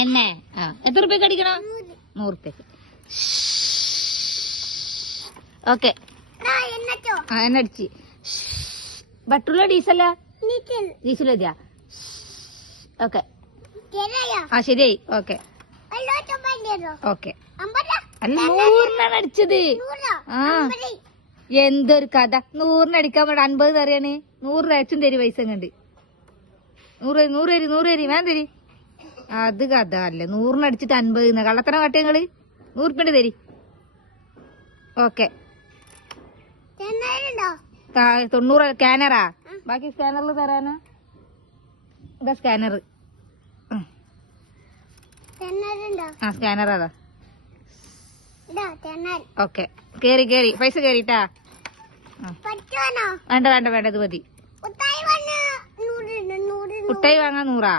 എന്നെ എത്ര റുപ്യക്ക് അടിക്കണം? 100 റുപ്യക്ക്. ഓക്കെ എന്നെ അടിച്ച്. ബട്ടറുള്ള ഡീസലാ? ഡീസൽ മതിയാ? ഓക്കെ ശരിയായി. Okay okay. അല്ല 100-നാണ് അടിച്ചത്. എന്തൊരു കഥ. 100-ന് അടിക്കാൻ വേണ്ട 50 തറിയാണ്. 100 അയച്ചും തരി പൈസ കണ്ട്. 100 വേൻ തരി. അത് കഥ അല്ലേ. 100-ന് അടിച്ചിട്ട് 50 കള്ളത്തരം കാട്ടിയ നിങ്ങള്. 100 റുപ്യന്റെ തരി. ഓക്കെ 90 സ്കാനറാ? ബാക്കി സ്കാനറിൽ തരാനാ? ഇതാ സ്കാനർ. സ്കാനർ അതാ. ഓക്കെ കേറി പൈസ കേറിട്ടാ? വേണ്ട ഇത് മതി. മുട്ടായി വാങ്ങാൻ 100?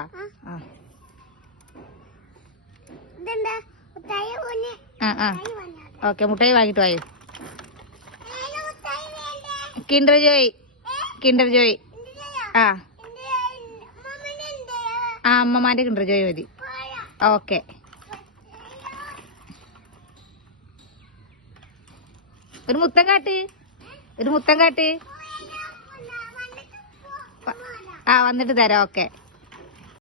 ഓക്കെ മുട്ടായി വാങ്ങിട്ട് വായോ. Kinder Joy. അമ്മമാന്റെ കിൻഡർ ജോയ് മതി. ഓക്കെ ഒരു മുത്തം കാട്ട്. വന്നിട്ട് തരാം. ഓക്കെ.